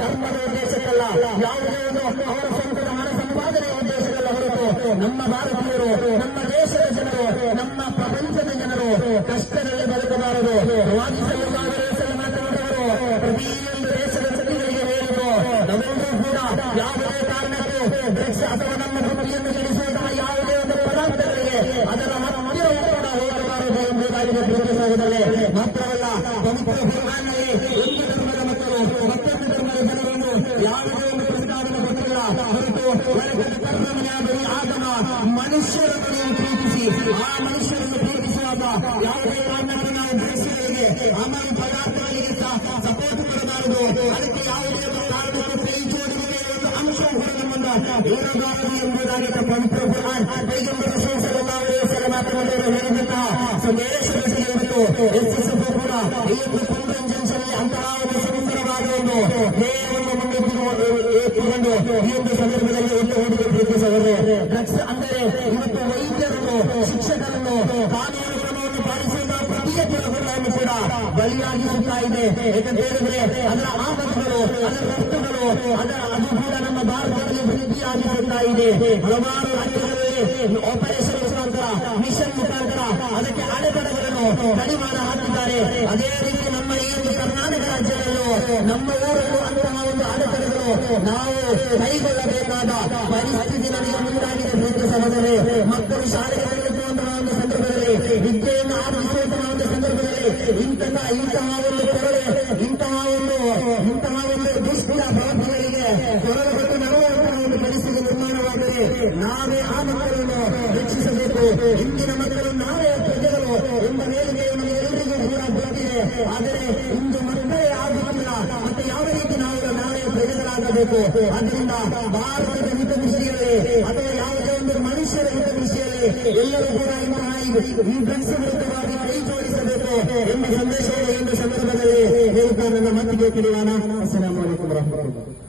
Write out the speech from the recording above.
ಧರ್ಮದ ಉದ್ದೇಶಕ್ಕಲ್ಲ, ಯಾವುದೇ ಒಂದು ಅವರ ಸ್ವಂತದ ಹಣ ಸಂಪಾದನೆ ಉದ್ದೇಶಕ್ಕಲ್ಲ ಹೊರತು ನಮ್ಮ ಭಾರತೀಯರು, ನಮ್ಮ ದೇಶದ ಜನರು, ನಮ್ಮ ಪ್ರಪಂಚದ ಜನರು ಕಷ್ಟದಲ್ಲಿ ಬದುಕಬಾರದು. ಮಾತನಾಡುವವರು ಪ್ರತಿಯೊಂದು ದೇಶದ ಜನರಿಗೆ ಹೇಳಿದರು, ನಾವೆಲ್ಲರೂ ಕೂಡ ಯಾವುದೇ ಕಾರಣಕ್ಕೂ ಡ್ರಗ್ಸ್ ಅಥವಾ ನಮ್ಮ ಬುದ್ಧಿಯನ್ನು ಕೆಡಿಸುವಂತಹ ಯಾವುದೇ ಒಂದು ಪದಾರ್ಥಗಳಿಗೆ ಅದರ ಹತ್ತಿರವೂ ಕೂಡ ಹೋಗಬಾರದು ಎಂಬುದಾಗಿ ಸಹೋದರರೇ. ಮಾತ್ರವಲ್ಲ, ಪವಿತ್ರ ಕುರ್ಆನ್‌ನಲ್ಲಿ ಒಂದು ಧರ್ಮದ ಮಕ್ಕಳು ಮತ್ತೊಂದು ಧರ್ಮದ ಜನರನ್ನು ಯಾವುದೇ ಒಂದು ಪ್ರಸ್ತಾವನೆ ಗೊತ್ತಿಲ್ಲ ಹೊರತು ಆದಮ ಮನುಷ್ಯರನ್ನು ನೀವು ಪ್ರೀತಿಸಿ, ಆ ಮನುಷ್ಯರನ್ನು ಪ್ರೀತಿಸುವಾಗ ಯಾವುದೇ ಕಾರಣಕ್ಕೂ ನಾವು ಡ್ರಗ್ಸ್ಗಳಿಗೆ ಆಮೇಲೆ ಪದಾರ್ಥಗಳಿಗೆ ಸಪೋರ್ಟ್ ಕೊಡಬಾರದು. ಅದಕ್ಕೆ ಯಾವುದೇ ಒಂದು ಕಾರಣಕ್ಕೂ ಕೈ ಜೋಡಿಸುವ ಒಂದು ಅಂಶ ಕೂಡ ನಮ್ಮನ್ನು ಇರಬಾರದು ಎಂಬುದಾಗಿ ಪವಿತ್ರ ಕುರ್ಆನ್ ಪೈಗಂಬರ್ ಸಲ್ಲಲ್ಲಾಹು ಅಲೈಹಿ ವಸಲ್ಲಂ ಮಾತನಾಡುವ ಹೇಳಿದಂತಹ ಸಂದೇಶಗಳು ಎಸ್ಎಸ್ಎಫ್ ಕೂಡ ಈ ಒಂದು ಕನ್ವೆನ್ಷನ್ಸ್ನಲ್ಲಿ ಅಂತಹ ಒಂದು ಸುಂದರವಾದ ಒಂದು ಧ್ಯೇಯವನ್ನು ಮುಂದಿಟ್ಟುಕೊಂಡು ಈ ಒಂದು ಸಂದರ್ಭದಲ್ಲಿ ಒಟ್ಟುಗೂಡಿಗೆ ಪ್ರೀತಿಸುವವರು. ಡ್ರಗ್ಸ್ ಅಂದರೆ ಇವತ್ತು ವೈದ್ಯರನ್ನು, ಶಿಕ್ಷಕರನ್ನು, ಕಾನೂನು ಕ್ರಮವನ್ನು ಪಾಲಿಸುವ ಪ್ರತಿಯೊಬ್ಬರನ್ನು ಕೂಡ ಬಲಿಯಾಗಿಸುತ್ತಾ ಇದೆ. ಏಕೆಂತ ಹೇಳಿದ್ರೆ ಅದರ ಆಪತ್ತುಗಳು, ಅದರ ರಫ್ತುಗಳು, ಅದು ಕೂಡ ನಮ್ಮ ಭಾರತದಲ್ಲಿ ವೃದ್ಧಿಯಾಗಿರುತ್ತಾ ಇದೆ. ಹಲವಾರು ರಾಜ್ಯಗಳಲ್ಲಿ ಆಪರೇಷನ್ ಮುಖಾಂತರ, ಮಿಷನ್ ಮುಖಾಂತರ ಅದಕ್ಕೆ ಅಡೆತಡೆಗಳನ್ನು ಕಡಿವಾಣ ಹಾಕಿದ್ದಾರೆ. ಅದೇ ರೀತಿ ನಮ್ಮ ಈ ಒಂದು ಕರ್ನಾಟಕ ರಾಜ್ಯದಲ್ಲೂ ನಮ್ಮ ಊರಲ್ಲೂ ಅಂತಹ ಒಂದು ಅಡೆತಡೆಗಳು ನಾವು ಕೈಗೊಳ್ಳಬೇಕಾದ ಪರಿಸ್ಥಿತಿ ನನಗೆ ಮುಂದಾಗಿದೆ. ಪ್ರೀತಿ ಸಹೋದರರೇ, ಮಕ್ಕಳು ಶಾಲೆಗೆ ತೆಗೆದುಕೊಂಡಂತಹ ಒಂದು ಸಂದರ್ಭದಲ್ಲಿ, ವಿದ್ಯೆಯನ್ನು ಆರಂಭಿಸುವಂತಹ ಒಂದು ಸಂದರ್ಭದಲ್ಲಿ ಇಂತಹ ಒಂದು ಕೊರಳೆ, ಇಂತಹ ಒಂದು ದುಷ್ಟ ಪ್ರವೃತ್ತಿಗಳಿಗೆ ಕೊರಳೆ ಕೊಟ್ಟು ನಡುವಂತಹ ಒಂದು ಪರಿಸ್ಥಿತಿ ನಿರ್ಮಾಣವಾದರೆ ನಾವೇ ಆ ಮಕ್ಕಳನ್ನು ರಕ್ಷಿಸಬೇಕು. ಇಂದಿನ ಮಕ್ಕಳು ನಾವೇ ಪ್ರಜೆಗಳು ಎಂಬ ನೇರಿಗೆಯನ್ನು ಎಲ್ಲರಿಗೂ ಕೂಡ ಗೊತ್ತಿದೆ. ಆದರೆ ಇಂದು ಮಕ್ಕಳೇ ಆಗುತ್ತಿಲ್ಲ, ಮತ್ತೆ ಯಾವ ರೀತಿ ನಾವೇ ಪ್ರಜೆಗಳಾಗಬೇಕು. ಆದ್ದರಿಂದ ಭಾರತದ ಹಿತದೃಷ್ಟಿಯಲ್ಲಿ ಅಥವಾ ಯಾವುದೇ ಒಂದು ಮನುಷ್ಯರ ಹಿತದೃಷ್ಟಿಯಲ್ಲಿ ಎಲ್ಲರೂ ಕೂಡ ಈ ಡ್ರಗ್ಸ್ ವಿರುದ್ಧವಾಗಿ ಕೈ ಜೋಡಿಸಬೇಕು ಎಂಬ ಸಂದೇಶವನ್ನು ಈ ಒಂದು ಸಂದರ್ಭದಲ್ಲಿ ಹೇಳುತ್ತಾ ನನ್ನ ಮತ್ತಿಗೆ ತಿಳಿಯೋಣ. ಅಸ್ಸಲಾಮು ಅಲೈಕುಂ ವರಹಮತುಲ್ಲಾಹಿ.